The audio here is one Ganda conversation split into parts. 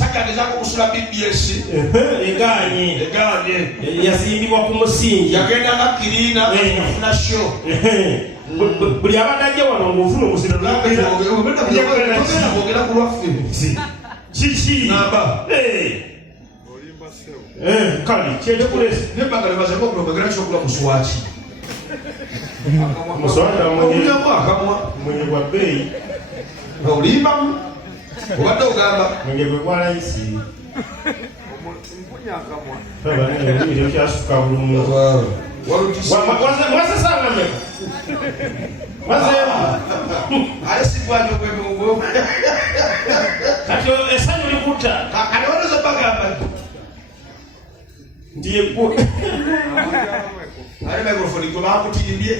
omusajja agezaako okusula BBS eganye yazimbibwa ku musingi yagenda kakirina afuna show buli abadajja wano ng'ofuna omusiro ogenda ku lwaffe kiki namba kale kyetekulese nebbanga lebazako okulogera kyokula muswaki muswaki akamwa mwenye gwa bbeeyi olimbamu obadde ogamba mwenye gwe gwa layisi tabanaebiro kyasuka bulumu wasasanga meka ayesibwanyo gwebwo kati esanyu likuta kati walezo bagamba ndiye ku ale microphone gwe bakutimbye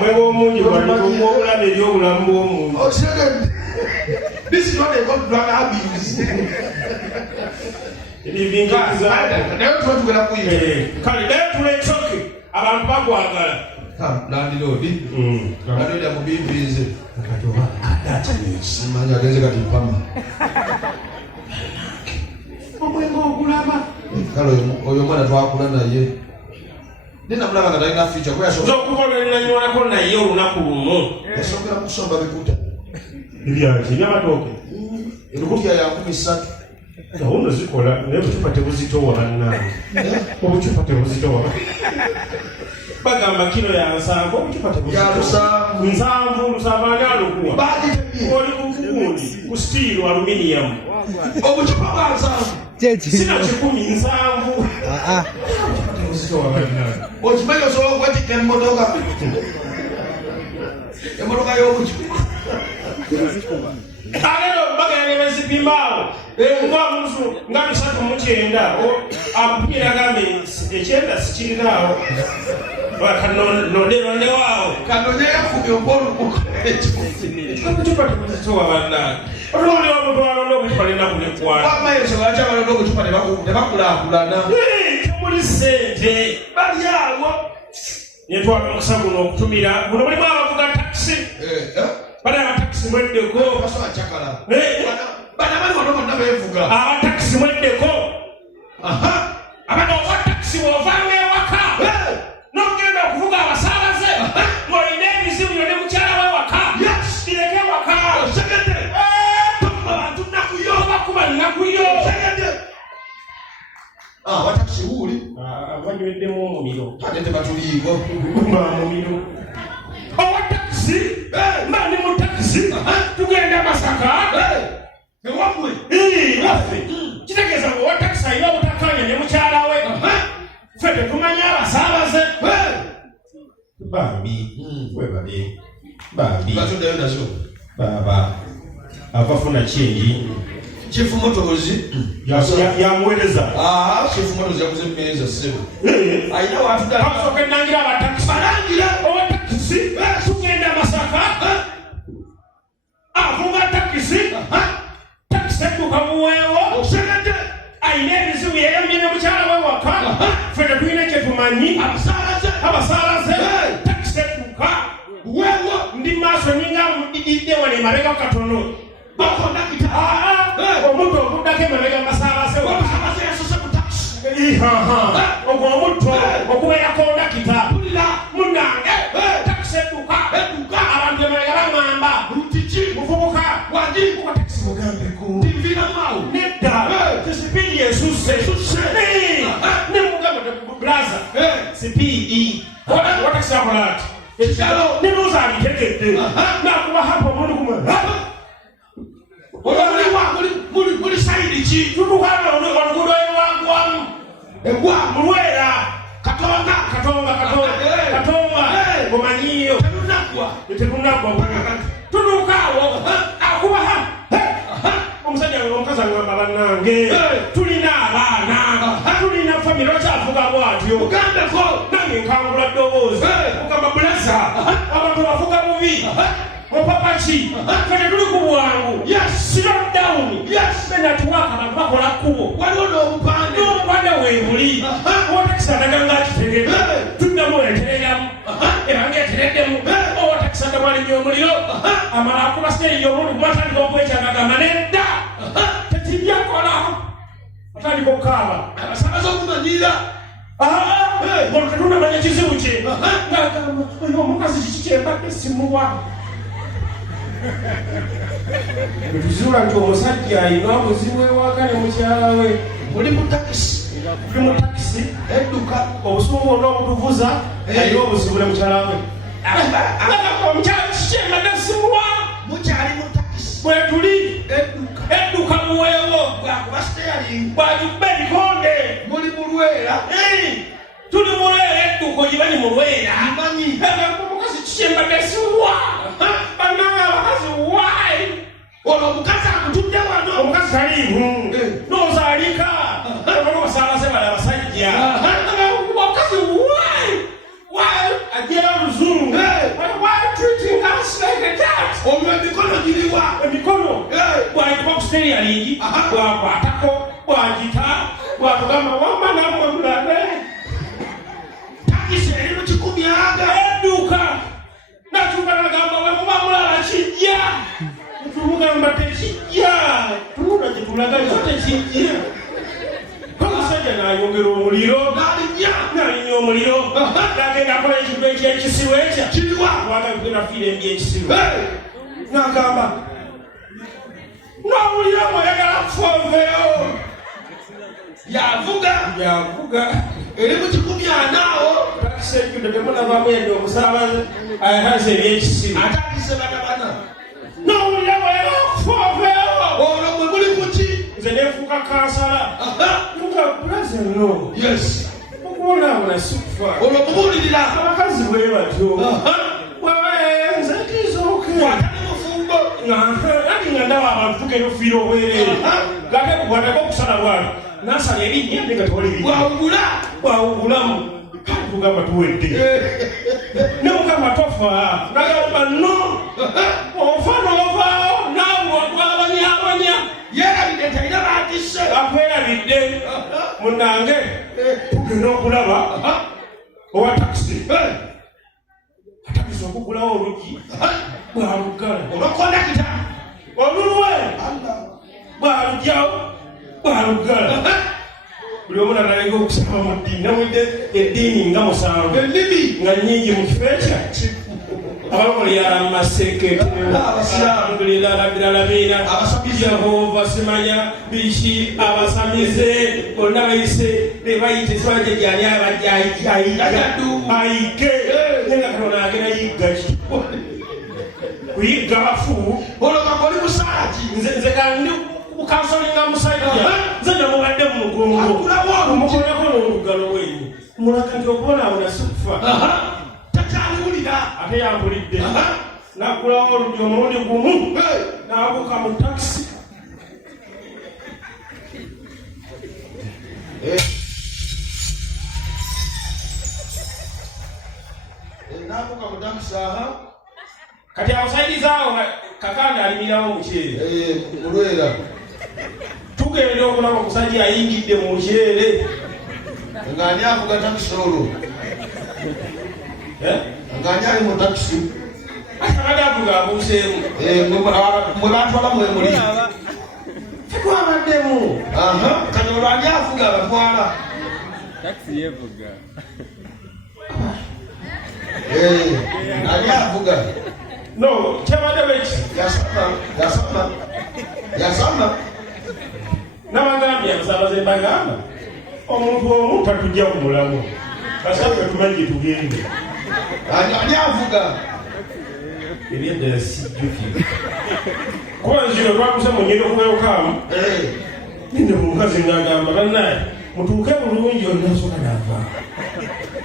mwebo omungi obulabe ebyobulamu bw'omuntu this is not a good drug abuse naye tubatugera kuyiga kale naye tuleetoke abantu bagwagala landlord amubimbize simanyi agenze kati mpama omwenge ogulaba kale oyo omwana twakula naye ninamulaba nga talina future okubalenanywanako naye olunaku lumu yasongera mu kusomba bikuta ebyaki ebyamatooke ebikutya ya 13 gahunda zikola naye obucupa tebuzitowa bannange obucupa tebuzitowa bagamba kilo ya 7 obucupa tebuzitowa 7 ani alukuwa oli kukugundi ku steel aluminium obucupa bwa 7 sina 7 tebuzitowa bannange okimanyi osobola okwetikka emmotoka y'obucupa alero bagenda bezipimbaawo ngamusu nga 39 akupira gambe ekyenda sikirinaawo nonderondewaawo kanonyeyafuge okwolubuka obucupa tebuzitowa bannange olwoli omuntu alonda obucupa nenaku nekwala wamayeso lwaki abalonda obucupa tebakulaakulana temuli ssente bali awo netwala omukisa guno okutumira guno mulimu abavuga takisi bali abatakisi mweddeko banabali wano bonna beevuga abatakisi mweddeko abana owatakisi bw'ovanga ewaka n'ogenda okuvuga abasaabaze ng'olina ebizibu yone mukyala wewaka kireke ewaka abantu nakuyo bakuba nakuyo abatakisi buuli banyweddemu omuliro ate tebatuliiwo mumiro owatakisi mbani mu takisi tugenda Masaka ewamwe waffe kitegeeza nga owatakisi alina obutakanya ne mukyala we ffe tetumanya abasaabaze bambi webale bambi batuddayo nazo baba avafuna kingi chifu motozi yamuweereza chifu motozi yakuze mmeeza ssebo ayina watuddaasooka ennangira abatakisi balangira owatakisi tugenda Masaka avuga takisi takisi edduka buweewo osegedde ayina ebizibu yeyamye ne mukyala we waka ffe tetulina kyetumanyi abasaalaze takisi edduka buweewo ndi maaso ninga mudididde wano emabega katono bakondakita omuntu okuddako emabega masaalaze yasose ku takisi ogwo omutto okubeera kondakita munange takisi edduka abantu emabega baŋŋamba muvubuka kuba takisi mugambeko nedda sipiidi esusse ne mugamba blaza sipiidi watakisi akola ati nebuuza abitekedde nakuba hapo omuntu kumwe muli sayidi ki tutukana oluguudo ewangwamu egwa mulwera katonga omanyiyo tetunagwa tutukaawo akuba omusajja omukazi agamba bannange tulina abaana tulina famire okyavuga bwatyo ugambeko nange nkangula ddoboozi ogamba bulaza abantu bavuga bubi opapaki fene tuli ku bwangu slow down benatuwaka abantu bakola kkubo waliwo n'obupande weebuli owatakisi adaganga akitegedde tuddamu etereramu ebange etereddemu owatakisi adamu alinnya omuliro amala akuba siteeri y'omuntu kumatandika okwekyagagamba nedda sijakola atandika okukaaba abasabaza okumanyira ngono Katonda amanya ekizibu kye ng'agamba oyo omukazi kiki kyembadde simuwa bwetuzuula nti omusajja ayina obuzibu ewaka ne mukyala we muli mu takisi edduka obusubu bwonna obutuvuza ayina obuzibu ne mukyala we omukyala kiki kyembadde simuwa mukyali mu takisi bwe tuli edduka muweewo bwakuba steering bw'ajuba ebikonde muli mu Lwera tuli mu Lwera edduka ogibani mu Lwera manyi omukazi kikyembadde simuwa bannanga abakazi waayi olwo omukazi akutudde wano omukazi taliimu n'ozaalika obasaabase bali abasajja omukazi waayi ajera oluzungu treating us like that olwo emikono giriwa emikono bwagikuba ku steering bwakwatako bwagita bwakugamba wamma namwe mulabe takisi eri mu 100 edduka natuuka nagamba we muba mulala kijja tumugamba tekijja tuluda gyetulaga kyo tekijja omusajja n'ayongera omuliro n'alinya omuliro n'agenda akola ekintu ekyekisibo ekya kiriwa wagagenda fiira embi ekisibo n'agamba n'omuliro mwayagala kufonveyo yavuga eri mu 140 awo takisi ejjudde temunavamu yedde omusaabaze ayahaza ebyekisibo atakise banabana n'omuliro mwayagala kufonveyo olwo mwe muli kuki nze neefuuka kansala nga pulezeno okubonaabona sikufa olwo mubuulirira abakazi bwe batyo nze kiizooke atali mufumbo ati nga ndaba abantu tugenda okufiira obwereere gate kukwatako okusala bwalo nasala erinnya ne nga tewali bwawugulamu kale tugamba tuwedde ne mukama tofa nagamba no ofa n'ovaawo naawe watwabanyabanya yeerabidde talina baatisse akwerabidde munange tugenda okulaba owa takisi atakisi okugulawo olugi bwalugala olwakondakita olulwe bwalugyawo bwalugala buli omu nanalega okusaba mu ddiini nawedde eddiini nga musanvu ennimi nga nnyingi mu kifo ekya Yehova simanya bishi abasamize bonna bayise bebayite sibanje gyani aike nenga Katonda agenda yiggaki kuyigga bafu olwokakoli musaaki nze kandi bukansolinga musajja nze namubadde mu mugongo umukoleko n'olugalo wenyu mulaga nti okubonaabona sikufa takyaliwulira ate yampulidde nakulawo oluggi omulundi gumu n'abuuka mu takisi n'abuuka mu takisi kati awusaidizaawo kakanda alimirawo omuceere mu Lwera tugenda okulaba omusajja ayingidde mu muceere ng'ani avuga takisi olwo ng'ani ali mu takisi akagavuga abuuseemu mwe batwala mwemuli tetwabaddemu kati olwo ani avuga abatwala Taxi yevuga. ani avuga no kyabadde beki yasama n'abagambye abasaabaze bagamba omuntu omu tatujja ku mulamu basabwe tumanyi tugende ani avuga ebyedda sijjukire kuba nziro twakuse mu ngendo kuweyokaamu ninde ku mukazi ng'agamba bannaye mutuuke bulungi olinasoka nava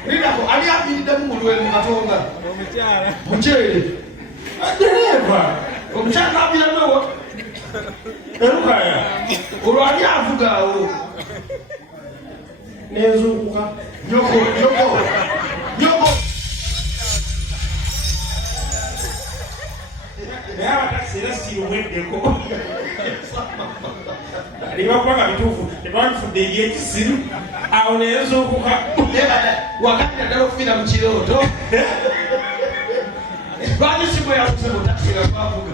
ninako ali abiriddemu mulweri mu Katonda Omukyala. mukyere dereeva omukyala abiramewo erukaya olwo ani avugaawo nenzuukuka nyoko naye abatakisi era siruweddeko alibakubaga bituufu tetwabifudde ebyekisiru awo neyenzuukuka wakati naddala okufiira mu kirooto lwaki simwe yabuze mu takisi nga twavuga